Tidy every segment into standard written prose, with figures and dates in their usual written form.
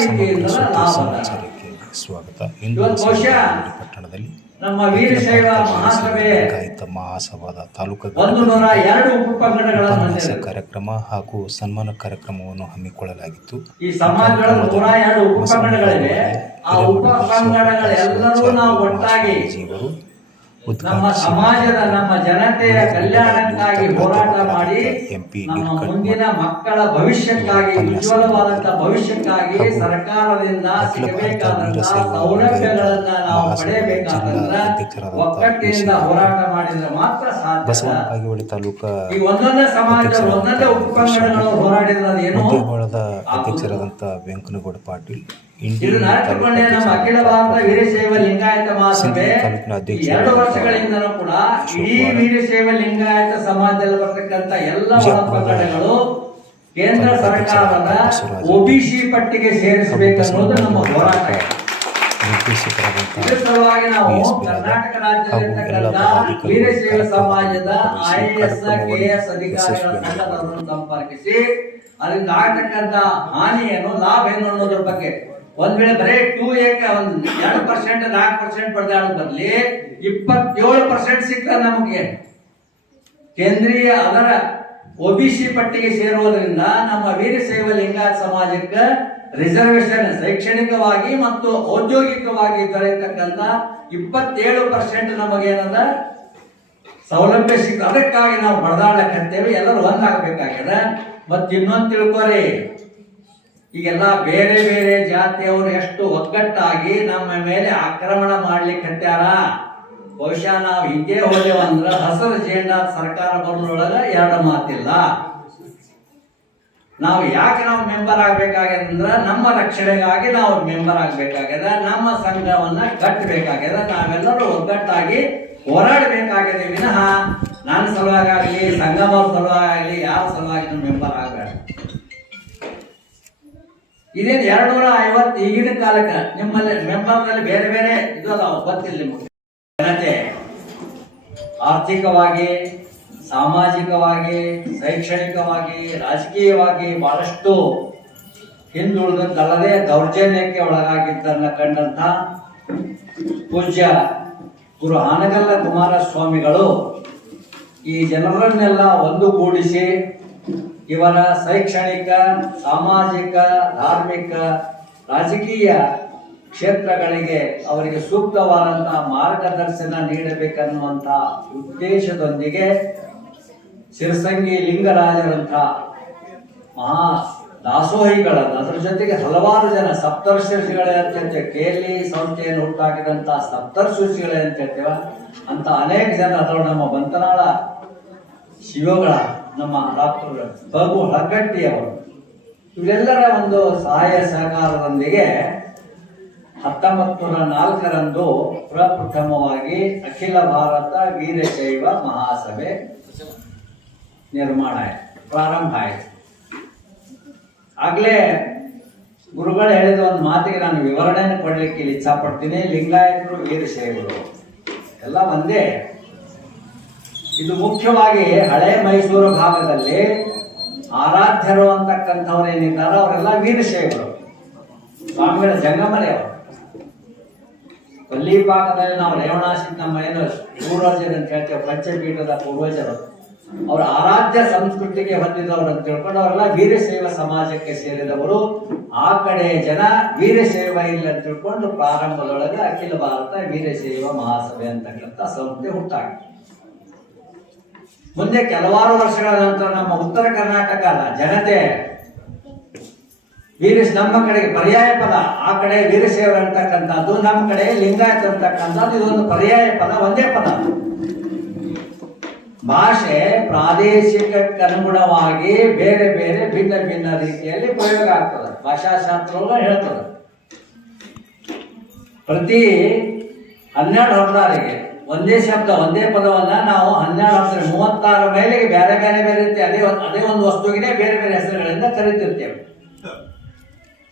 ರೀತಿಯಿಂದ ಲಾಭ. ಸಮಾಚಾರಕ್ಕೆ ಸ್ವಾಗತ. ಇಂದು ಪಟ್ಟಣದಲ್ಲಿ ನಮ್ಮ ವೀರಶೈವ ಮಹಾಸಭೆ ಲಿಂಗಾಯತ ಮಹಾಸಭಾದ ತಾಲೂಕು 102 ಉಪಪಂಗಡಗಳ ಕಾರ್ಯಕ್ರಮ ಹಾಗೂ ಸನ್ಮಾನ ಕಾರ್ಯಕ್ರಮವನ್ನು ಹಮ್ಮಿಕೊಳ್ಳಲಾಗಿತ್ತು. ಈ ಸಮಾಜಗಳ 102 ಉಪಪಂಗಡಗಳಿವೆ. ಆ ಉಪಪಂಗಡಗಳೆಲ್ಲರೂ ನಾವು ಒಟ್ಟಾಗಿ ನಮ್ಮ ಸಮಾಜದ ನಮ್ಮ ಜನತೆಯ ಕಲ್ಯಾಣಕ್ಕಾಗಿ ಹೋರಾಟ ಮಾಡಿ ನಮ್ಮ ಮುಂದಿನ ಮಕ್ಕಳ ಭವಿಷ್ಯಕ್ಕಾಗಿ ಉಜ್ವಲವಾದಂತಹ ಭವಿಷ್ಯಕ್ಕಾಗಿ ಸರ್ಕಾರದಿಂದ ಸಿಗಬೇಕಾದಂತಹ ಸೌಲಭ್ಯಗಳನ್ನ ನಾವು ಪಡೆಯಬೇಕಾದಂದ್ರೆ ಒಕ್ಕಟ್ಟಿನಿಂದ ಹೋರಾಟ ಮಾಡಿದ್ರೆ ಮಾತ್ರ ಸಾಧ್ಯ. ತಾಲೂಕಾ ಈ ಒಂದೊಂದೇ ಸಮಾಜ ಒಂದೊಂದೇ ಉಪಪಂಗಡಗಳು ಹೋರಾಡಿದ್ರೆ ಏನು ಅಧ್ಯಕ್ಷರಾದಂಥ ವೆಂಕನಗೌಡ ಪಾಟೀಲ್ ಇದನ್ನ ಅರ್ಥಕೊಂಡೆ ನಮ್ಮ ಅಖಿಲ ಭಾರತ ವೀರಶೈವ ಲಿಂಗಾಯತ ಮಹಾಸಭೆ 2 ವರ್ಷಗಳಿಂದಲೂ ಕೂಡ ಇಡೀ ವೀರಶೈವ ಲಿಂಗಾಯತ ಸಮಾಜದಲ್ಲಿ ಬರ್ತಕ್ಕಂಥ ಎಲ್ಲ ಒಳಪಂಗಡಗಳು ಕೇಂದ್ರ ಸರ್ಕಾರದ OBC ಪಟ್ಟಿಗೆ ಸೇರಿಸಬೇಕನ್ನೋದು ನಮ್ಮ ಹೋರಾಟ. ಇದರ ಸಲುವಾಗಿ ನಾವು ಕರ್ನಾಟಕ ರಾಜ್ಯದಲ್ಲಿರ್ತಕ್ಕಂಥ ವೀರಶೈವ ಸಮಾಜದ IAS KS ಅಧಿಕಾರಿಗಳ ಸಂಘದವರನ್ನು ಸಂಪರ್ಕಿಸಿ ಅದರಿಂದ ಆಗ್ತಕ್ಕಂಥ ಹಾನಿ ಏನು ಲಾಭ ಏನು ಅನ್ನೋದ್ರ ಬಗ್ಗೆ ಒಂದ್ ವೇಳೆ ಬರೀ 2% 4% ಪಡೆದಾಡೋದು ಬರಲಿ 27% ಸಿಕ್ಕ ನಮಗೆ ಕೇಂದ್ರೀಯ ಅದರ OBC ಪಟ್ಟಿಗೆ ಸೇರುವುದರಿಂದ ನಮ್ಮ ವೀರಶೈವ ಲಿಂಗಾಯತ ಸಮಾಜಕ್ಕೆ ರಿಸರ್ವೇಶನ್ ಶೈಕ್ಷಣಿಕವಾಗಿ ಮತ್ತು ಔದ್ಯೋಗಿಕವಾಗಿ ದೊರೆಯತಕ್ಕಂಥ 27% ನಮಗೇನದ ಸೌಲಭ್ಯ ಸಿಕ್ಕ. ಅದಕ್ಕಾಗಿ ನಾವು ಬಡದಾಡಕತ್ತೇವೆ. ಎಲ್ಲರೂ ಒಂದಾಗಬೇಕಾಗಿದೆ. ಮತ್ತೆ ಇನ್ನೊಂದು ತಿಳ್ಕೊರಿ, ಈಗೆಲ್ಲ ಬೇರೆ ಬೇರೆ ಜಾತಿಯವರು ಎಷ್ಟು ಒಗ್ಗಟ್ಟಾಗಿ ನಮ್ಮ ಮೇಲೆ ಆಕ್ರಮಣ ಮಾಡ್ಲಿಕ್ಕೆ ಹತ್ಯಾರ. ಬಹುಶಃ ನಾವು ಹಿಂದೆ ಹೋದೇವಂದ್ರ ಹಸಿರು ಜೇಂಡಾ ಸರ್ಕಾರ ಬರೋದ್ರೊಳಗ 2 ಮಾತಿಲ್ಲ. ನಾವು ಯಾಕೆ ನಾವು ಮೆಂಬರ್ ಆಗ್ಬೇಕಾಗ್ಯದಂದ್ರ ನಮ್ಮ ರಕ್ಷಣೆಗಾಗಿ ನಾವು ಮೆಂಬರ್ ಆಗ್ಬೇಕಾಗ್ಯದ. ನಮ್ಮ ಸಂಘವನ್ನ ಕಟ್ಟಬೇಕಾಗ್ಯದ. ನಾವೆಲ್ಲರೂ ಒಗ್ಗಟ್ಟಾಗಿ ಹೋರಾಡಬೇಕಾಗಿದೆ ವಿನಃ ನನ್ನ ಸಲುವಾಗಲಿ ಸಂಗಮ ಸಲುವಾಗಲಿ ಯಾರ ಸಲುವಾಗಿ ಮೆಂಬರ್ ಆಗಬೇಡ. ಇದೇನು 250 ಈಗಿನ ಕಾಲಕ್ಕೆ ನಿಮ್ಮಲ್ಲಿ ಮೆಂಬರ್ನಲ್ಲಿ ಬೇರೆ ಬೇರೆ ಇದು ಅದಾವ ಗೊತ್ತಿಲ್ಲ ನಿಮಗೆ. ಜನತೆ ಆರ್ಥಿಕವಾಗಿ, ಸಾಮಾಜಿಕವಾಗಿ, ಶೈಕ್ಷಣಿಕವಾಗಿ, ರಾಜಕೀಯವಾಗಿ ಬಹಳಷ್ಟು ಹಿಂದುಳಿದಲ್ಲದೆ ದೌರ್ಜನ್ಯಕ್ಕೆ ಒಳಗಾಗಿದ್ದನ್ನ ಕಂಡಂತ ಪೂಜ್ಯ ಗುರು ಹಾನಗಲ್ಲ ಕುಮಾರಸ್ವಾಮಿಗಳು ಈ ಜನರನ್ನೆಲ್ಲ ಒಂದುಗೂಡಿಸಿ ಇವರ ಶೈಕ್ಷಣಿಕ, ಸಾಮಾಜಿಕ, ಧಾರ್ಮಿಕ, ರಾಜಕೀಯ ಕ್ಷೇತ್ರಗಳಿಗೆ ಅವರಿಗೆ ಸೂಕ್ತವಾದಂತಹ ಮಾರ್ಗದರ್ಶನ ನೀಡಬೇಕನ್ನುವಂತ ಉದ್ದೇಶದೊಂದಿಗೆ ಸಿರಸಂಗಿ ಲಿಂಗರಾಜರಂಥ ಮಹಾ ದಾಸೋಹಿಗಳನ್ನು ಅದರ ಜೊತೆಗೆ ಹಲವಾರು ಜನ ಸಪ್ತರ್ಷಿಗಳೇ ಅಂತ ಹೇಳ್ತೇವೆ. ಕೇಲಿ ಸಂಸ್ಥೆಯನ್ನು ಹುಟ್ಟಾಕಿದಂತ ಸಪ್ತರ್ಷಿಗಳೇ ಅಂತ ಹೇಳ್ತೇವೆ. ಅಂತ ಅನೇಕ ಜನ ಅದರ ನಮ್ಮ ಬಂತನಾಳ ಶಿವಗಳ ನಮ್ಮ ಡಾಕ್ಟರ್ ಬಗು ಹಳಕಟ್ಟಿಯವರು ಇವರೆಲ್ಲರ ಒಂದು ಸಹಾಯ ಸಹಕಾರದೊಂದಿಗೆ 1904ರಂದು ಪ್ರಪ್ರಥಮವಾಗಿ ಅಖಿಲ ಭಾರತ ವೀರಶೈವ ಮಹಾಸಭೆ ನಿರ್ಮಾಣ ಆಯಿತು, ಪ್ರಾರಂಭ ಆಯಿತು. ಆಗ್ಲೇ ಗುರುಗಳು ಹೇಳಿದ ಒಂದು ಮಾತಿಗೆ ನಾನು ವಿವರಣೆಯನ್ನು ಕೊಡ್ಲಿಕ್ಕೆ ಇಲ್ಲಿ ಇಚ್ಛಾ ಪಡ್ತೀನಿ. ಲಿಂಗಾಯತರು, ವೀರಶೈವರು ಎಲ್ಲ ಒಂದೇ. ಇದು ಮುಖ್ಯವಾಗಿ ಹಳೆ ಮೈಸೂರು ಭಾಗದಲ್ಲಿ ಆರಾಧ್ಯರು ಅಂತಕ್ಕಂಥವ್ರು ಏನಿದ್ದಾರೆ ಅವರೆಲ್ಲ ವೀರಶೈವರು, ಸ್ವಾಮಿಗಳ ಜಂಗಮರೇ ಅವರು. ಕೊಲ್ಲಿ ಭಾಗದಲ್ಲಿ ನಾವು ರೇವಣಾಸಿ ನಮ್ಮ ಏನು ಪೂರ್ವಜರು ಅಂತ ಹೇಳ್ತೇವೆ, ಪಂಚಪೀಠದ ಪೂರ್ವಜರು, ಅವರ ಆರಾಧ್ಯ ಸಂಸ್ಕೃತಿಗೆ ಹೊಂದಿದವರು ಅಂತ ತಿಳ್ಕೊಂಡು ಅವರೆಲ್ಲ ವೀರಶೈವ ಸಮಾಜಕ್ಕೆ ಸೇರಿದವರು. ಆ ಕಡೆ ಜನ ವೀರಶೈವ ಇಲ್ಲ ಅಂತ ತಿಳ್ಕೊಂಡು ಪ್ರಾರಂಭದೊಳಗೆ ಅಖಿಲ ಭಾರತ ವೀರಶೈವ ಮಹಾಸಭೆ ಅಂತಕ್ಕಂಥ ಸಂಸ್ಥೆ ಹುಟ್ಟಾಗಿದೆ. ಮುಂದೆ ಕೆಲವಾರು ವರ್ಷಗಳ ನಂತರ ನಮ್ಮ ಉತ್ತರ ಕರ್ನಾಟಕದ ಜನತೆ ನಮ್ಮ ಕಡೆಗೆ ಪರ್ಯಾಯ ಪದ, ಆ ಕಡೆ ವೀರಶೈವ ಅಂತಕ್ಕಂಥದ್ದು, ನಮ್ಮ ಕಡೆ ಲಿಂಗಾಯತ ಅಂತಕ್ಕಂಥದ್ದು, ಇದೊಂದು ಪರ್ಯಾಯ ಪದ, ಒಂದೇ ಪದ. ಭಾಷೆ ಪ್ರಾದೇಶಿಕಕ್ಕನುಗುಣವಾಗಿ ಬೇರೆ ಬೇರೆ ಭಿನ್ನ ಭಿನ್ನ ರೀತಿಯಲ್ಲಿ ಪ್ರಯೋಗ ಆಗ್ತದೆ. ಭಾಷಾಶಾಸ್ತ್ರ ಹೇಳ್ತದೆ. ಪ್ರತಿ 12 ಹಬ್ಬದಾರಿಗೆ ಒಂದೇ ಶಬ್ದ, ಒಂದೇ ಪದವನ್ನ ನಾವು 12 36 ಮೈಲಿಗೆ ಬೇರೆ ಬೇರೆ ಬೇರೆ ರೀತಿ ಅದೇ ಒಂದು ವಸ್ತುವಿಗೆ ಬೇರೆ ಬೇರೆ ಹೆಸರುಗಳಿಂದ ಕರಿತಿರ್ತೇವೆ.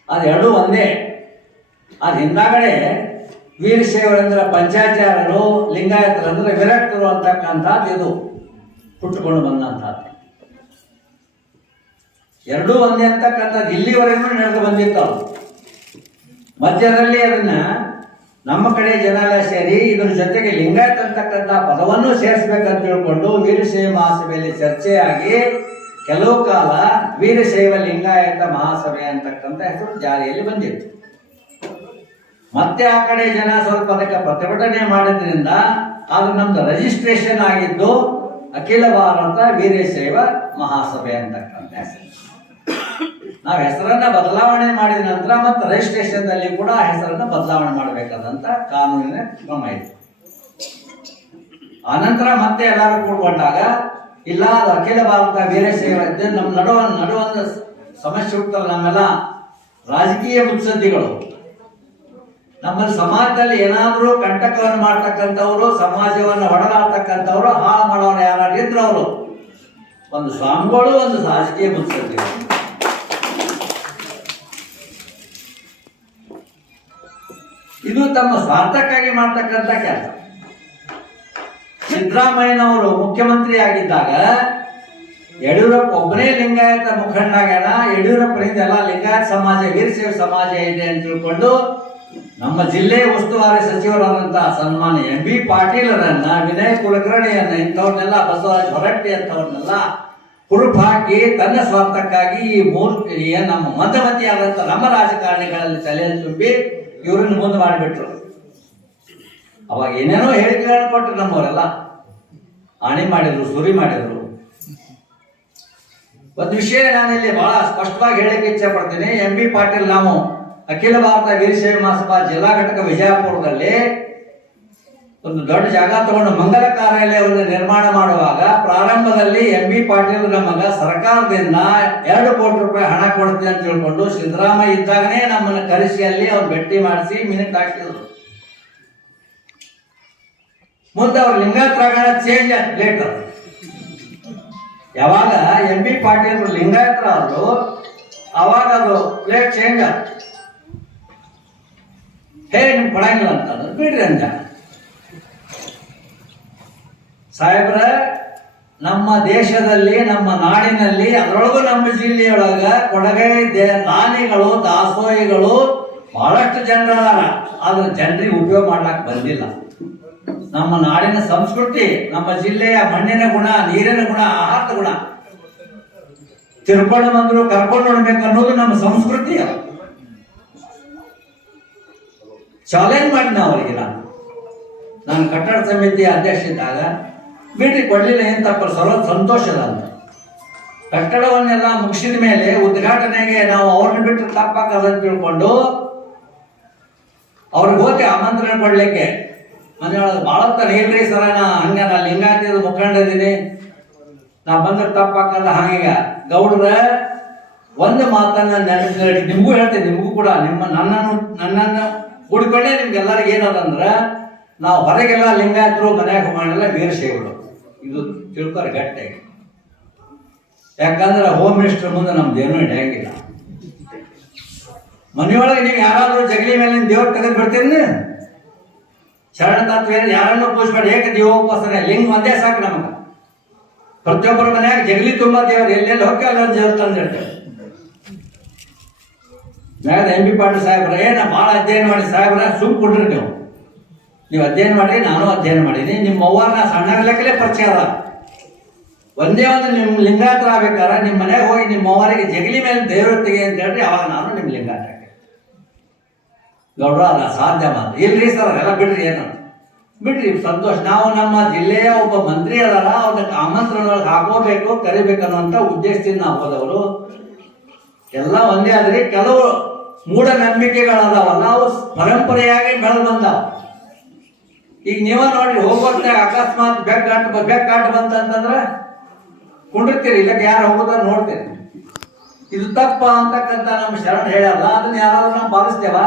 ಅದೆರಡು ಒಂದೇ. ಅದು ಹಿಂದಾಗಡೆ ವೀರಶೈವರಂದ್ರೆ ಪಂಚಾಚಾರ್ಯರು, ಲಿಂಗಾಯತರಂದ್ರೆ ವಿರಕ್ತರು ಅಂತಕ್ಕಂಥದ್ದು ಇದು ಹುಟ್ಟುಕೊಂಡು ಬಂದಂಥದ್ದು. ಎರಡೂ ಒಂದೇ ಅಂತಕ್ಕಂಥದ್ದು ಇಲ್ಲಿವರೆಗೂ ನಡೆದು ಬಂದಿತ್ತು. ಮಧ್ಯದಲ್ಲಿ ಅದನ್ನ ನಮ್ಮ ಕಡೆ ಜನ ಎಲ್ಲ ಸೇರಿ ಇದ್ರ ಜೊತೆಗೆ ಲಿಂಗಾಯತ್ ಅಂತಕ್ಕಂಥ ಪದವನ್ನು ಸೇರಿಸ್ಬೇಕಂತ ತಿಳ್ಕೊಂಡು ವೀರಶೈವ ಮಹಾಸಭೆಯಲ್ಲಿ ಚರ್ಚೆಯಾಗಿ ಕೆಲವು ಕಾಲ ವೀರಶೈವ ಲಿಂಗಾಯತ ಮಹಾಸಭೆ ಅಂತಕ್ಕಂಥ ಹೆಸರು ಜಾರಿಯಲ್ಲಿ ಬಂದಿತ್ತು. ಮತ್ತೆ ಆ ಕಡೆ ಜನ ಸ್ವಲ್ಪ ಅದಕ್ಕೆ ಪ್ರತಿಭಟನೆ ಮಾಡಿದ್ರಿಂದ ಅದು ನಮ್ದು ರಿಜಿಸ್ಟ್ರೇಷನ್ ಆಗಿದ್ದು ಅಖಿಲ ಭಾರತ ವೀರಶೈವ ಮಹಾಸಭೆ ಅಂತಕ್ಕಂಥ ಹೆಸರು. ನಾವು ಹೆಸರನ್ನ ಬದಲಾವಣೆ ಮಾಡಿದ ನಂತರ ಮತ್ತೆ ರಿಜಿಸ್ಟ್ರೇಷನ್ ದಲ್ಲಿ ಕೂಡ ಹೆಸರನ್ನ ಬದಲಾವಣೆ ಮಾಡಬೇಕಾದಂತ ಕಾನೂನಿನ ಕ್ರಮ ಇದೆ. ಆನಂತರ ಮತ್ತೆ ಎಲ್ಲರೂ ಕೂಡ್ಕೊಂಡಾಗ ಇಲ್ಲ ಅದು ಅಖಿಲ ಭಾರತ ವೀರಶೈವ ನಮ್ಮ ನಡುವೊಂದು ಸಮಸ್ಯೆ ಹುಟ್ಟಲ್ಲ. ನಮ್ಮೆಲ್ಲ ರಾಜಕೀಯ ಮುತ್ಸದ್ದಿಗಳು ನಮ್ಮಲ್ಲಿ ಸಮಾಜದಲ್ಲಿ ಏನಾದ್ರೂ ಕಂಟಕವನ್ನು ಮಾಡ್ತಕ್ಕಂಥವ್ರು, ಸಮಾಜವನ್ನು ಹೊಡೆದಾಡ್ತಕ್ಕಂಥವ್ರು, ಹಾಳು ಮಾಡೋರು ಯಾರು ಇದ್ರು ಅವರು ಒಂದು ಸ್ವಾಮಿಗಳು, ಒಂದು ರಾಜಕೀಯ ಮುತ್ಸದ್ದಿಗಳು. ಇದು ತಮ್ಮ ಸ್ವಾರ್ಥಕ್ಕಾಗಿ ಮಾಡ್ತಕ್ಕಂಥ ಕೆಲಸ. ಸಿದ್ದರಾಮಯ್ಯನವರು ಮುಖ್ಯಮಂತ್ರಿ ಆಗಿದ್ದಾಗ ಯಡಿಯೂರಪ್ಪ ಒಬ್ಬನೇ ಲಿಂಗಾಯತ ಮುಖಂಡ ಆಗ್ಯಾನ. ಯಡಿಯೂರಪ್ಪನಿಂದ ಎಲ್ಲ ಲಿಂಗಾಯತ ಸಮಾಜ, ವೀರಶೈವ ಸಮಾಜ ಇದೆ ಅಂತ ತಿಳ್ಕೊಂಡು ನಮ್ಮ ಜಿಲ್ಲೆ ಉಸ್ತುವಾರಿ ಸಚಿವರಾದಂತಹ ಸನ್ಮಾನ್ಯ MB ಪಾಟೀಲರನ್ನ, ವಿನಯ್ ಕುಲಕರ್ಣಿಯನ್ನ, ಇಂಥವ್ರನ್ನೆಲ್ಲ ಬಸವರಾಜ ಹೊರಟ್ಟಿ ಅಂತವ್ರನ್ನೆಲ್ಲ ಹುರುಪು ಹಾಕಿ ತನ್ನ ಸ್ವಾರ್ಥಕ್ಕಾಗಿ ಈ ನಮ್ಮ ಮಧ್ಯಮತಿಯಾದಂತಹ ನಮ್ಮ ರಾಜಕಾರಣಿಗಳಲ್ಲಿ ತಲೆಯಲ್ಲಿ ತುಂಬಿ ಇವ್ರನ್ನ ಮುಂದೆ ಮಾಡಿಬಿಟ್ರು. ಅವಾಗ ಏನೇನೋ ಹೇಳಿಕೆಗಳನ್ನು ಕೊಟ್ಟರು. ನಮ್ಮವರೆಲ್ಲ ಆಣಿ ಮಾಡಿದ್ರು, ಸುರಿ ಮಾಡಿದ್ರು. ಒಂದು ವಿಷಯ ನಾನಿಲ್ಲಿ ಬಹಳ ಸ್ಪಷ್ಟವಾಗಿ ಹೇಳಕ್ಕೆ ಇಚ್ಛೆ ಪಡ್ತೀನಿ. MB ಪಾಟೀಲ್, ನಾವು ಅಖಿಲ ಭಾರತ ವೀರಶೈವ ಮಹಾಸಭಾ ಜಿಲ್ಲಾ ಘಟಕ ವಿಜಯಪುರದಲ್ಲಿ ಒಂದು ದೊಡ್ಡ ಜಾಗ ತಗೊಂಡು ಮಂಗಲ ಕಾರ್ಯಾಲಯವನ್ನು ನಿರ್ಮಾಣ ಮಾಡುವಾಗ ಪ್ರಾರಂಭದಲ್ಲಿ MB ಪಾಟೀಲ್ ನಮಗ ಸರ್ಕಾರದಿಂದ 2 ಕೋಟಿ ರೂಪಾಯಿ ಹಣ ಕೊಡ್ತೀನಿ ಅಂತ ತಿಳ್ಕೊಂಡು ಸಿದ್ದರಾಮಯ್ಯ ಇದ್ದಾಗನೇ ನಮ್ಮನ್ನು ಕರೆಸಿ ಅಲ್ಲಿ ಅವ್ರು ಭೇಟಿ ಮಾಡಿಸಿ ಮಿನಿಟ್ ಹಾಕಿದ್ರು. ಮುಂದೆ ಅವ್ರು ಲಿಂಗಾಯತರಾಗ ಚೇಂಜ್ ಆಯ್ತು ಪ್ಲೇಟ್. ಯಾವಾಗ MB ಪಾಟೀಲ್ ಲಿಂಗಾಯತರಾದ್ರು ಅವಾಗ ಅದು ಪ್ಲೇಟ್ ಚೇಂಜ್ ಆಯ್ತು. ಹೇ ನಿಮ್ಗೆ ಕೊಡಂಗಿಲ್ಲ ಅಂತ ಬಿಡ್ರಿ ಅಂದ. ಸಾಹೇಬ್ರ, ನಮ್ಮ ದೇಶದಲ್ಲಿ, ನಮ್ಮ ನಾಡಿನಲ್ಲಿ, ಅದರೊಳಗೂ ನಮ್ಮ ಜಿಲ್ಲೆಯೊಳಗ ಕೊಡಗೈ ದಾನಿಗಳು, ದಾಸೋಹಿಗಳು ಬಹಳಷ್ಟು ಜನರದಾರ. ಆದ್ರೆ ಜನರಿಗೆ ಉಪಯೋಗ ಮಾಡ್ಲಾಕ್ ಬಂದಿಲ್ಲ. ನಮ್ಮ ನಾಡಿನ ಸಂಸ್ಕೃತಿ, ನಮ್ಮ ಜಿಲ್ಲೆಯ ಮಣ್ಣಿನ ಗುಣ, ನೀರಿನ ಗುಣ, ಆಹಾರದ ಗುಣ ತಿಳ್ಕೊಂಡು ಬಂದ್ರು ಕರ್ಕೊಂಡು ನೋಡ್ಬೇಕು ಅನ್ನೋದು ನಮ್ಮ ಸಂಸ್ಕೃತಿ. ಚಾಲೆಂಜ್ ಮಾಡಿ ಅವರಿಗೆ ನಾನು ಕಟ್ಟಡ ಸಮಿತಿ ಅಧ್ಯಕ್ಷ ಇದ್ದಾಗ ಬಿಡ್ರಿ ಕೊಡ್ಲಿಲ್ಲ ಏನ್ ತಪ್ಪ, ಸ್ವಲ್ಪ ಸಂತೋಷದ ಅಂತ. ಕಟ್ಟಡವನ್ನೆಲ್ಲ ಮುಗಿಸಿದ ಮೇಲೆ ಉದ್ಘಾಟನೆಗೆ ನಾವು ಅವ್ರನ್ನ ಬಿಟ್ಟು ತಪ್ಪಾಕದಂತ ತಿಳ್ಕೊಂಡು ಅವ್ರಿಗೆ ಹೋಗಿ ಆಮಂತ್ರಣ ಕೊಡ್ಲಿಕ್ಕೆ ಮನೆಯೊಳಗೆ ಬಾಳತ್ತ ಹೇಳ್ರಿ ಸರ, ಹಂಗ ನಾ ಲಿಂಗಾಯತದ ಮುಖಂಡದೀನಿ, ನಾ ಬಂದ್ರೆ ತಪ್ಪಾಕಲ್ಲ. ಹಂಗೀಗ ಗೌಡ್ರ ಒಂದು ಮಾತನ್ನ ನೆನಪು ನಿಮ್ಗೂ ಹೇಳ್ತೀನಿ, ನಿಮ್ಗೂ ಕೂಡ ನನ್ನನ್ನು ಕೂಡಿಕೊಂಡೇ ನಿಮ್ಗೆಲ್ಲರಿಗೂ ಏನದಂದ್ರ, ನಾವು ಹೊರಗೆಲ್ಲ ಲಿಂಗಾಯತರು, ಮನ್ಯಾಗ ಮಾಡಲ್ಲ ವೀರಶೈವರು. ಇದು ತಿಳ್ಕೊರಿ ಗಟ್ಟಿಯಾಗಿ. ಯಾಕಂದ್ರೆ ಹೋಮ್ ಮಿನಿಸ್ಟರ್ ಮುಂದೆ ನಮ್ದೇನೂ ನಡೆಯಂಗಿಲ್ಲ. ಮನೆಯೊಳಗೆ ನೀವು ಯಾರಾದ್ರೂ ಜಗಲಿ ಮೇಲೆ ದೇವ್ರ ತೆಗೆದು ಬಿಡ್ತೀರಿ. ಶರಣ ತತ್ವ ಯಾರನ್ನೂ ಪೂಜ್ಬೇಡಿ, ಏಕ ದೇವೋಪಾಸನೆ, ಲಿಂಗ ಒಂದೇ ಸಾಕು ನಮಗ. ಪ್ರತಿಯೊಬ್ಬರ ಮನ್ಯಾಗ ಜಗಲಿ ತುಂಬಾ ದೇವ್ರು, ಎಲ್ಲೆಲ್ಲಿ ಹೋಗಿ ಅಲ್ಲೊಂದು ದೇವ್ರು ತಂದಿರ್ತೇವೆ. ಮ್ಯಾಗ MB ಪಾಟೀಲ್ ಸಾಹೇಬ್ರ ನಾ ಭಾಳ ಅಧ್ಯಯನ ಮಾಡಿ ಸಾಹೇಬ್ರ ಸುಮ್ ಕೊಡ್ರಿ ನೀವು ಅಧ್ಯಯನ ಮಾಡಿ, ನಾನು ಅಧ್ಯಯನ ಮಾಡೀನಿ. ನಿಮ್ಮ ಅವ್ವಾರ ನಾ ಸಣ್ಣ ಲೆಕ್ಕಲೇ ಪರಿಚಯ ಅದ. ಒಂದೇ ಒಂದು ನಿಮ್ ಲಿಂಗಾಯತರ ಆಗ್ಬೇಕಾರ ನಿಮ್ಮ ಮನೆಗೆ ಹೋಗಿ ನಿಮ್ಮ ಅವ್ವರಿಗೆ ಜಗಲಿ ಮೇಲೆ ದೇವ್ರ ತೆಗೆ ಅಂತ ಹೇಳ್ರಿ, ಅವಾಗ ನಾನು ನಿಮ್ ಲಿಂಗಾಯತ ಗೌಡ್ರ ಅದ ಸಾಧ್ಯ ಮಾತು. ಇಲ್ರಿ ಸರ್ ಎಲ್ಲ ಬಿಡ್ರಿ, ಏನು ಬಿಡ್ರಿ ಸಂತೋಷ. ನಾವು ನಮ್ಮ ಜಿಲ್ಲೆಯ ಒಬ್ಬ ಮಂತ್ರಿ ಅದಾರ, ಅವ್ರನ್ನ ಆಮಂತ್ರಣೊಳಗೆ ಹಾಕೋಬೇಕು, ಕರಿಬೇಕನ್ನುವಂತ ಉದ್ದೇಶದಿಂದ ನಾವು ಹೋದವರು. ಎಲ್ಲ ಒಂದೇ ಆದ್ರಿ ಕೆಲವು ಮೂಢನಂಬಿಕೆಗಳದಾವಲ್ಲ, ಅವು ಪರಂಪರೆಯಾಗಿ ಬೆಳೆದು ಬಂದಾವ. ಈಗ ನೀವ ನೋಡ್ರಿ, ಹೋಗೋದ್ನಾಗ ಅಕಸ್ಮಾತ್ ಬೆಕ್ಕಾಟ ಬಂತಂದ್ರ ಕುಂಡಿರ್ತೀರಿ, ಇಲ್ಲ ಯಾರು ಹೋಗೋದ ನೋಡ್ತೀರಿ. ಇದು ತಪ್ಪ ಅಂತಕ್ಕಂಥ ನಮ್ಮ ಶರಣ ಹೇಳಲ್ಲ. ಅದನ್ನ ಯಾರಾದ್ರೂ ನಾವು ಪಾಲಿಸ್ತೇವ?